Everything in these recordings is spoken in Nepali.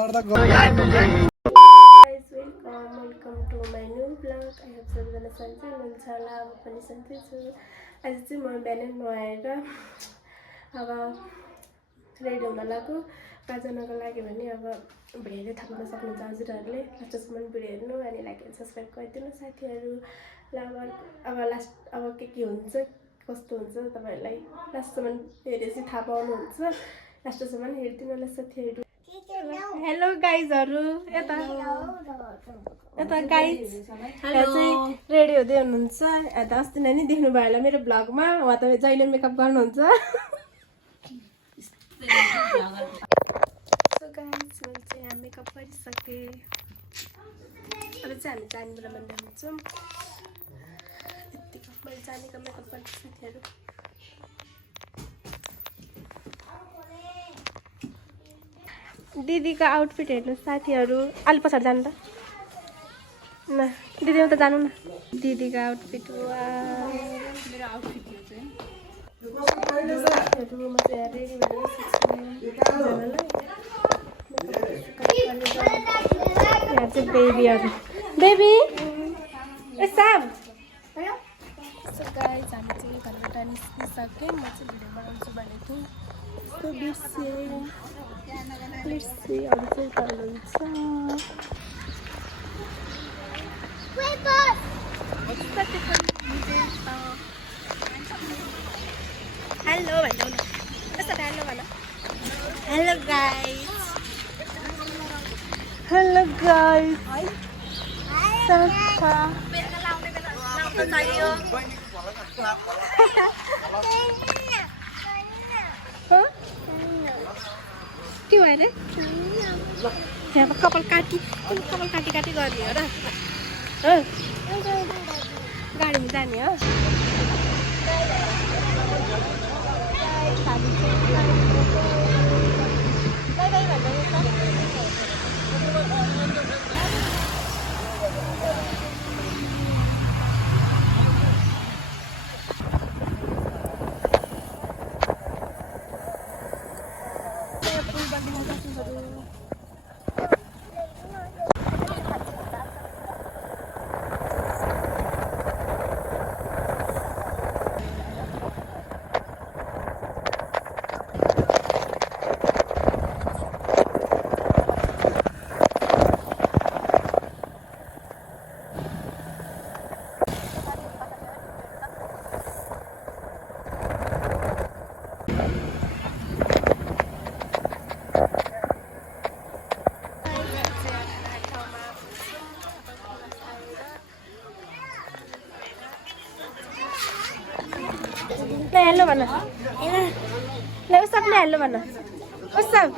Welcome to my new blog. I hope सबैजना सन्चै हुनुहुन्छ होला। अब पनि सन्चै छु। आज चाहिँ म बिहानै नुहाएर अब रेडी हुन लाग्यो जानको लागि भने अब भिडियो थाप्न सक्नुहुन्छ हजुरहरूले। लास्टसम्म भिडियो हेर्नु अनि लाइक एन्ड सब्सक्राइब गरिदिनु साथीहरू। अब लास्ट अब के हुन्छ कस्तो हुन्छ तपाईँहरूलाई लास्टसम्म हेरेपछि थाहा पाउनुहुन्छ। लास्टसम्म हेरिदिनु होला साथीहरू। हेलो गाइजहरू, यता गाइज यहाँ चाहिँ रेडी हुँदै हुनुहुन्छ। यता अस्ति नै देख्नुभयो होला मेरो भ्लगमा, उहाँ त जहिले मेकअप गर्नुहुन्छ। सो गाइज मैले चाहिँ यहाँ मेकअप गरिसकेँ। अब चाहिँ हामी जाने बेला मन्दिर हुन्छौँ। यतिको मैले जानेको मेकअप गर्छु साथीहरू। दिदीको आउटफिट हेर्नु साथीहरू। अलि पछाडि जानु त न, दिदीमा त जानु न। दिदीको आउटफिट मेरो आउटफिट यो चाहिँ म चाहिँ रेडी यहाँ चाहिँ बेबीहरू बेबी साब गाइज हामी चाहिँ घरबाट निस्किसक्यौँ। म चाहिँ भिडियो बनाउँछु भनेको थिएँ। अरू चाहिँ उता हुनुहुन्छ। हेलो भन्नु न, कस्तो हेलो भन। Hello guys, hello guys. के भयो अरे यहाँ कपाल काटी गर्ने हो र। गाडीमा जाने हो। हेलो भन, ल उसब नै हेलो भन। उसब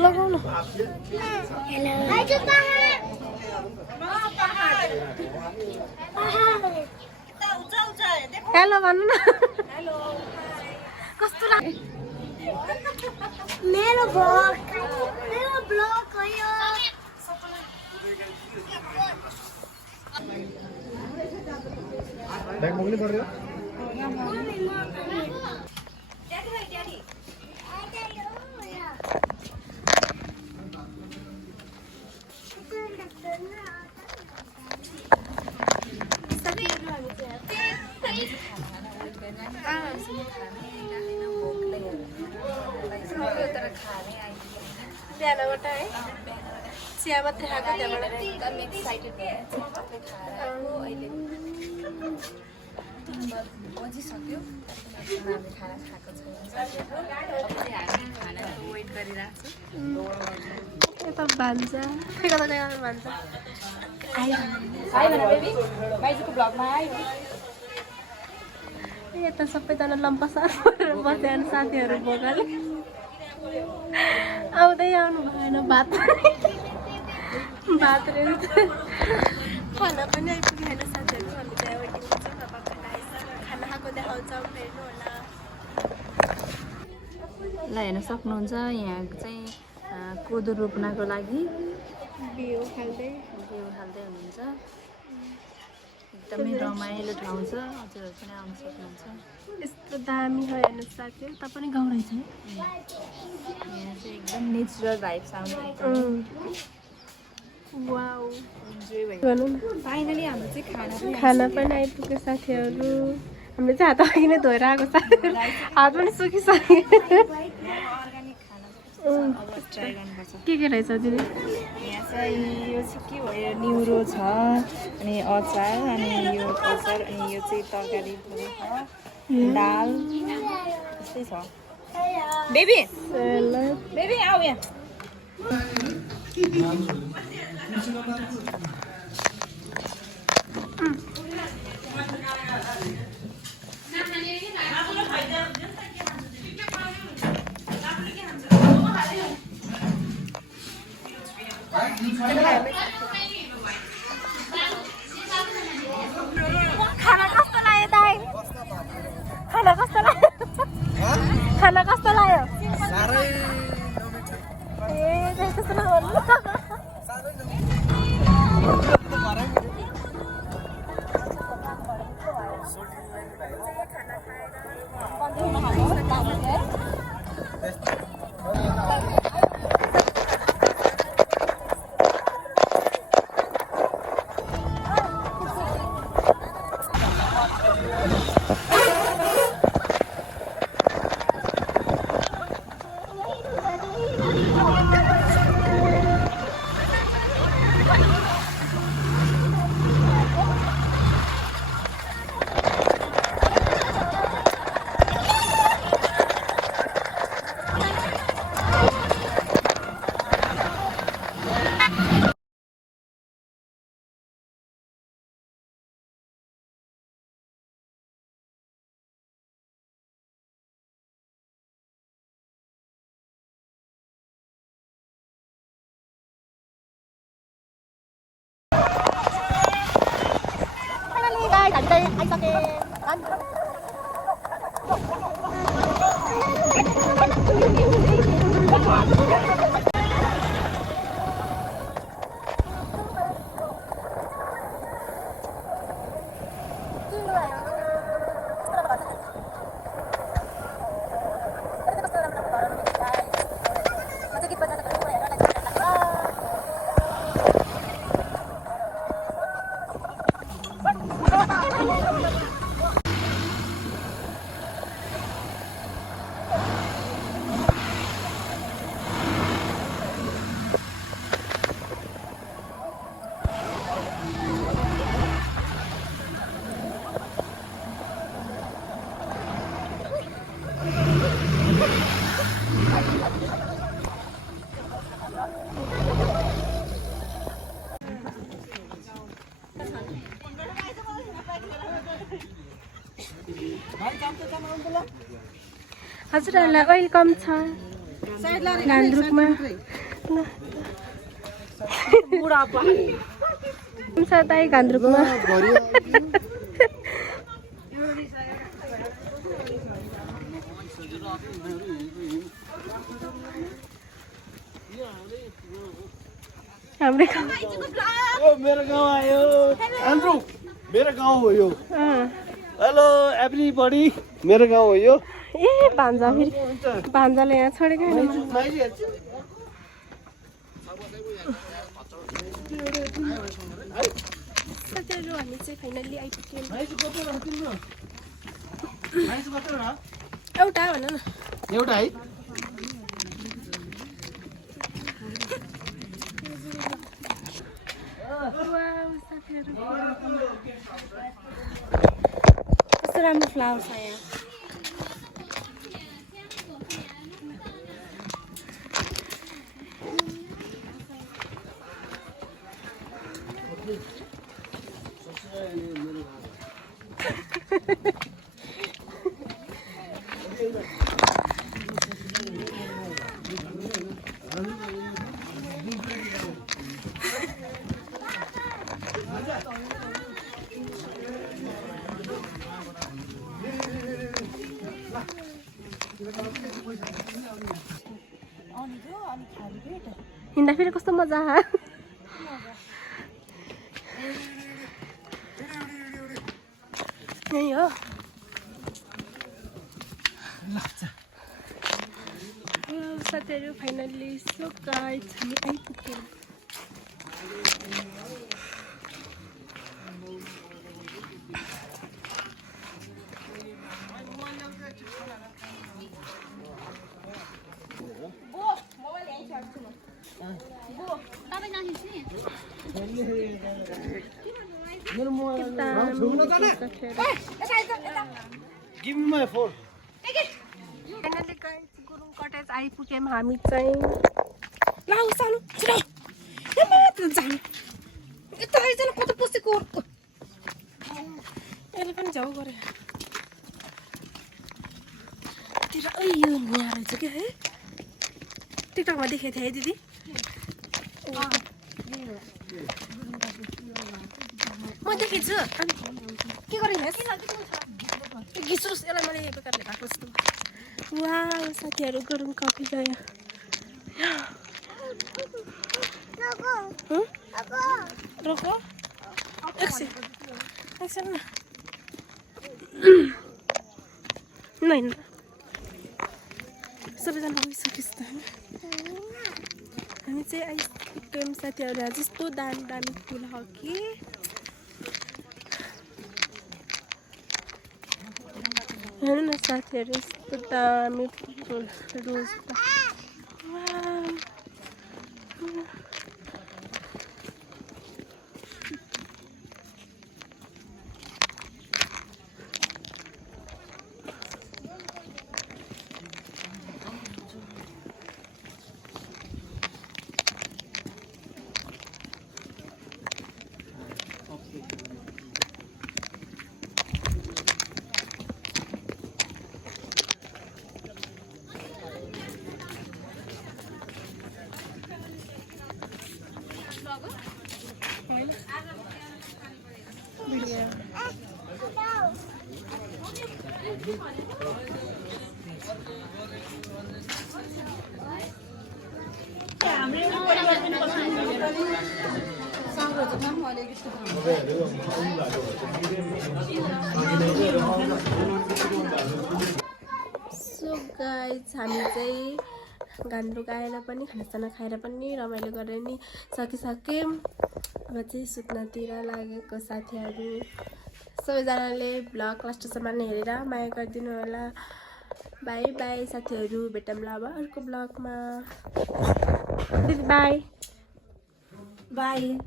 लगाउ न। हेलो भन्नु न। कस्तो लाग्यो मेरो ब्लग हो यो। बैग मोगली पड़ रही हो? बिहानबाट है चिया मात्रै खाएको त्यहाँबाट एकदम एक्साइटेड बजिसक्यो। हामी खाना खाएको छैन। हामी खाना वेट गरिरहेको छु। यता भान्जा कता गयो भान्जा बाइजुको ब्लगमा आयो। यता सबैजना लम्पासार बस्दैन साथीहरू भोगाले आउँदै आउनु भएन। भात खाना पनि आइपुगेन साथीहरू। हामी त्यहाँ वेटिङ गर्छौँ। अब खाना खाएको देखाउँछौँ, हेर्नु होला। ल हेर्न सक्नुहुन्छ यहाँ चाहिँ कोदो रोप्नको लागि बिउ खाल्दै हुनुहुन्छ। एकदमै रमाइलो ठाउँ छ, हजुरहरू पनि आउन सक्नुहुन्छ। यस्तो दामी हो हेर्नुहोस् साथीहरू, त पनि गाउँ रहेछ है। यहाँ चाहिँ एकदम नेचुरल भाइब्स आउँछ एकदम वाउ इन्जोय भयो। भनौँ न, फाइनली हाम्रो चाहिँ खाना पनि आइपुग्यो साथीहरू। हामीले चाहिँ हात अघि नै धोएर आएको साथीहरू, हात पनि सुकिसक्यो। अर्ग्यानिक खाना चाहिँ अब ट्राई गर्नुपर्छ। के रहेछ दिदी? यहाँ चाहिँ यो चाहिँ के भयो, निउरो छ, अनि अचार, अनि यो अचार, अनि यो चाहिँ तरकारी छ, दाल त्यस्तै छ। बेबी बेबी आऊ यहाँ। खाना कस्तो लाग्यो दाइ? खाना कस्तो लाग्यो? खाना कस्तो लाग्यो? ए त्यस्तो नभन्नु। हजुरहरूलाई वेलकम छ गान्तोकमा। छ दाइ गान्तोकमा। हाम्रो मेरो गाउँ आयो गान्तोक, मेरो गाउँ हो यो। हेलो एभ्रीबडी, मेरो गाउँ हो यो। ए भान्जा, फेरि भान्जाले यहाँ छोडेको होइन। साथीहरू हामी चाहिँ फाइनल्ली आइपुग्यौँ। एउटा भन न। एउटा है। कस्तो राम्रो फ्लावर छ यहाँ। हिँड्दाखेरि कस्तो मजा यही हो साथीहरू फाइनल्ली सो गाइज हामी आइपुग्यौँ Give me my phone. Finally guys Gurung cottage आइपुग्यौँ हामी चाहिँ ला सानो छिटो यहाँ मात्र जानु यता आइज कता पसेको यसले पनि झ्याउ गरे तिर यो यहाँ रहेछ क्या है टिकटकमा देखेको थिएँ है दिदी म देखेको छु के गरेको घिसोस् यसलाई मैले बेकारले भएको जस्तो वाह साथीहरू गुरुङ कफी गयो रोको एकछिन न सबैजना आइसकेछ त हामी चाहिँ आइपुग्यौँ साथीहरू जस्तो दामी दामी फुल हो कि हेर्नु न साथीहरू यस्तो दामी फुल रोज सो गाइज हामी चाहिँ गान्द्रुक आएर पनि खानासाना खाएर पनि रमाइलो गरेर नि सकिसक्यौँ अब चाहिँ सुत्नतिर लागेको साथीहरू सबैजनाले भ्लग लास्टसम्म हेरेर माया गरिदिनु होला बाई बाई साथीहरू भेटौँला अब अर्को भ्लगमा बाई बाई